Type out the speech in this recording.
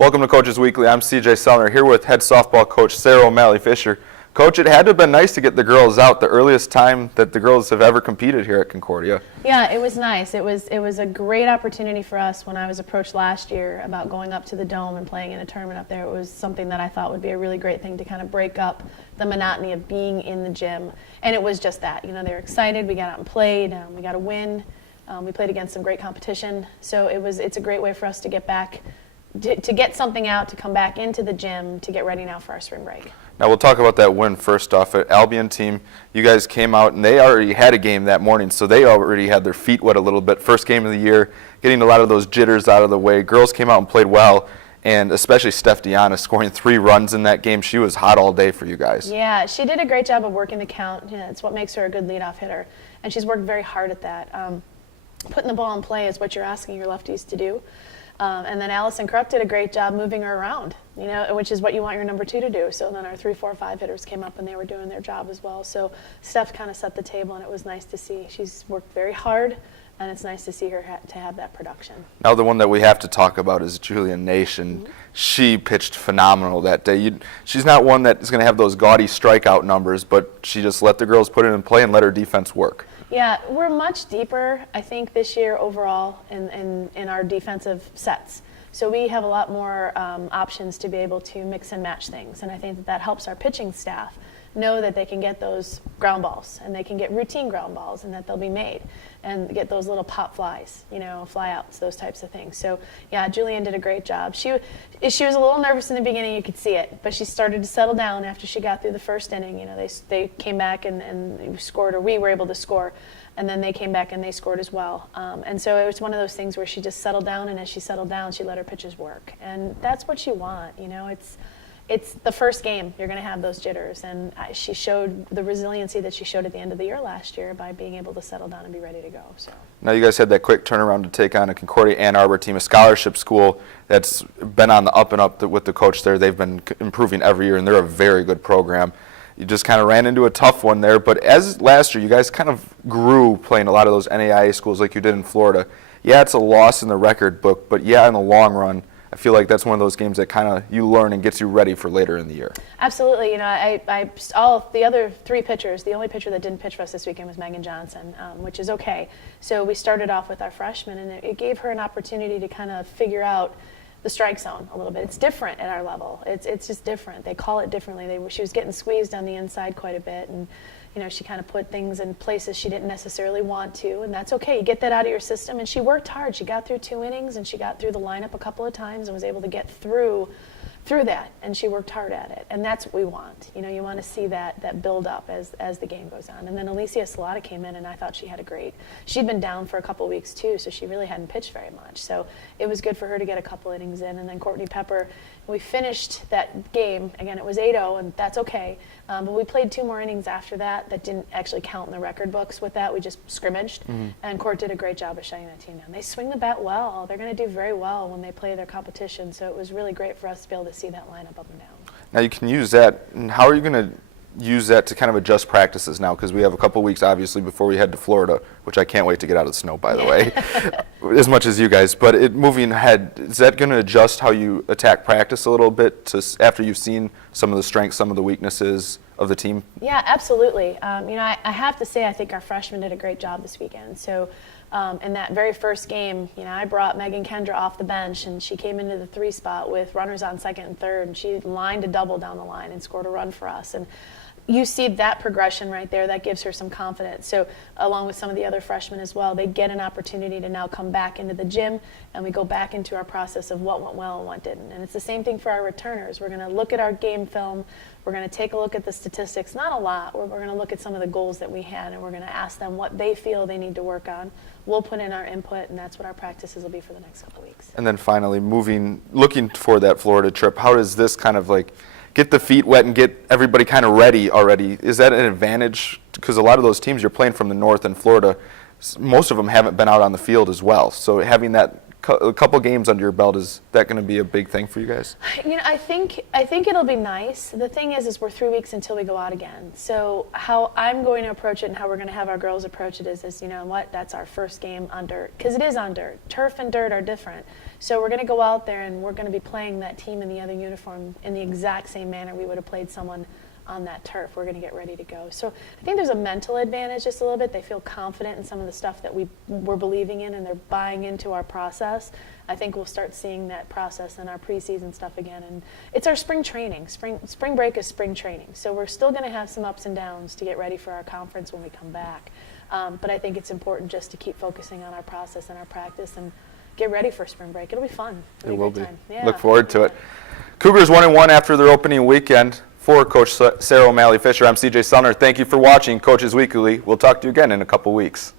Welcome to Coaches Weekly. I'm CJ Sellner here with head softball coach Sarah O'Malley-Fisher. Coach, it had to have been nice to get the girls out the earliest time that the girls have ever competed here at Concordia. Yeah, it was nice. It was a great opportunity for us when I was approached last year about going up to the Dome and playing in a tournament up there. It was something that I thought would be a really great thing to kind of break up the monotony of being in the gym. And it was just that. You know, they were excited. We got out and played. We got a win. We played against some great competition. So it's a great way for us to get back, to get something out, to come back into the gym, to get ready now for our spring break. Now we'll talk about that win first off. At Albion team, you guys came out and they already had a game that morning, so they already had their feet wet a little bit. First game of the year, getting a lot of those jitters out of the way. Girls came out and played well, and especially Steph Diana scoring 3 runs in that game. She was hot all day for you guys. Yeah, she did a great job of working the count. Yeah, it's what makes her a good leadoff hitter, and she's worked very hard at that. Putting the ball in play is what you're asking your lefties to do. And then Allison Krupp did a great job moving her around, you know, which is what you want your number 2 to do. So then our 3, 4, 5 hitters came up and they were doing their job as well. So Steph kind of set the table, and it was nice to see. She's worked very hard, and it's nice to see her to have that production. Now the one that we have to talk about is Julian Nation. Mm-hmm. She pitched phenomenal that day. She's not one that is going to have those gaudy strikeout numbers, but she just let the girls put it in play and let her defense work. Yeah, we're much deeper, I think, this year overall in our defensive sets. So we have a lot more options to be able to mix and match things, and I think that helps our pitching staff know that they can get those ground balls, and they can get routine ground balls, and that they'll be made, and get those little pop flies, you know, fly outs, those types of things. So yeah, Julianne did a great job. She was a little nervous in the beginning, you could see it, but she started to settle down after she got through the first inning. You know, they came back and scored, or we were able to score, and then they came back and they scored as well. And so it was one of those things where she just settled down, and as she settled down, she let her pitches work, and that's what you want. You know, it's the first game you're going to have those jitters, and she showed the resiliency that she showed at the end of the year last year by being able to settle down and be ready to go. So now you guys had that quick turnaround to take on a Concordia Ann Arbor team, a scholarship school that's been on the up and up with the coach there. They've been improving every year, and they're a very good program. You just kind of ran into a tough one there, but as last year, you guys kind of grew playing a lot of those NAIA schools like you did in Florida. Yeah, it's a loss in the record book, but yeah, in the long run, I feel like that's one of those games that kind of you learn and gets you ready for later in the year. Absolutely. You know, all the other 3 pitchers, the only pitcher that didn't pitch for us this weekend was Megan Johnson, which is okay. So we started off with our freshman, and it gave her an opportunity to kind of figure out the strike zone a little bit. It's different at our level. It's just different. They call it differently. She was getting squeezed on the inside quite a bit, and you know, she kind of put things in places she didn't necessarily want to, and that's okay. You get that out of your system, and she worked hard. She got through 2 innings, and she got through the lineup a couple of times and was able to get through that, and she worked hard at it, and that's what we want. You know, you want to see that build up as the game goes on. And then Alicia Salata came in, and I thought she'd been down for a couple of weeks too, so she really hadn't pitched very much. So it was good for her to get a couple innings in. And then Courtney Pepper, we finished that game, again, it was 8-0, and that's okay. But we played 2 more innings after that didn't actually count in the record books with that. We just scrimmaged, and Court did a great job of shutting that team down. They swing the bat well. They're going to do very well when they play their competition, so it was really great for us to be able to see that lineup up and down. Now you can use that, and how are you going to use that to kind of adjust practices now? Because we have a couple weeks, obviously, before we head to Florida, which I can't wait to get out of the snow, by the way, as much as you guys. But moving ahead, is that going to adjust how you attack practice a little bit after you've seen some of the strengths, some of the weaknesses of the team? Yeah, absolutely. You know, I have to say I think our freshmen did a great job this weekend. So in that very first game, you know, I brought Megan Kendra off the bench, and she came into the 3 spot with runners on second and third, and she lined a double down the line and scored a run for us. And you see that progression right there. That gives her some confidence. So along with some of the other freshmen as well, they get an opportunity to now come back into the gym, and we go back into our process of what went well and what didn't. And it's the same thing for our returners. We're going to look at our game film. We're going to take a look at the statistics, not a lot. We're going to look at some of the goals that we had, and we're going to ask them what they feel they need to work on. We'll put in our input, and that's what our practices will be for the next couple of weeks. And then finally, looking for that Florida trip, how does this kind of like get the feet wet and get everybody kind of ready already? Is that an advantage? Because a lot of those teams you're playing from the north in Florida, most of them haven't been out on the field as well. So having that a couple games under your belt, is that going to be a big thing for you guys? I think it'll be nice. The thing is we're 3 weeks until we go out again. So how I'm going to approach it and how we're going to have our girls approach it is you know what, that's our first game on dirt, because it is on dirt. Turf and dirt are different. So we're going to go out there and we're going to be playing that team in the other uniform in the exact same manner we would have played someone on that turf. We're going to get ready to go. So I think there's a mental advantage just a little bit. They feel confident in some of the stuff that we're believing in, and they're buying into our process. I think we'll start seeing that process in our preseason stuff again. And it's our spring training. Spring break is spring training. So we're still going to have some ups and downs to get ready for our conference when we come back. But I think it's important just to keep focusing on our process and our practice and get ready for spring break. It'll be fun. It will be. Yeah. Look forward to it. Cougars 1-1 after their opening weekend. For Coach Sarah O'Malley Fisher, I'm CJ Sumner. Thank you for watching Coaches Weekly. We'll talk to you again in a couple weeks.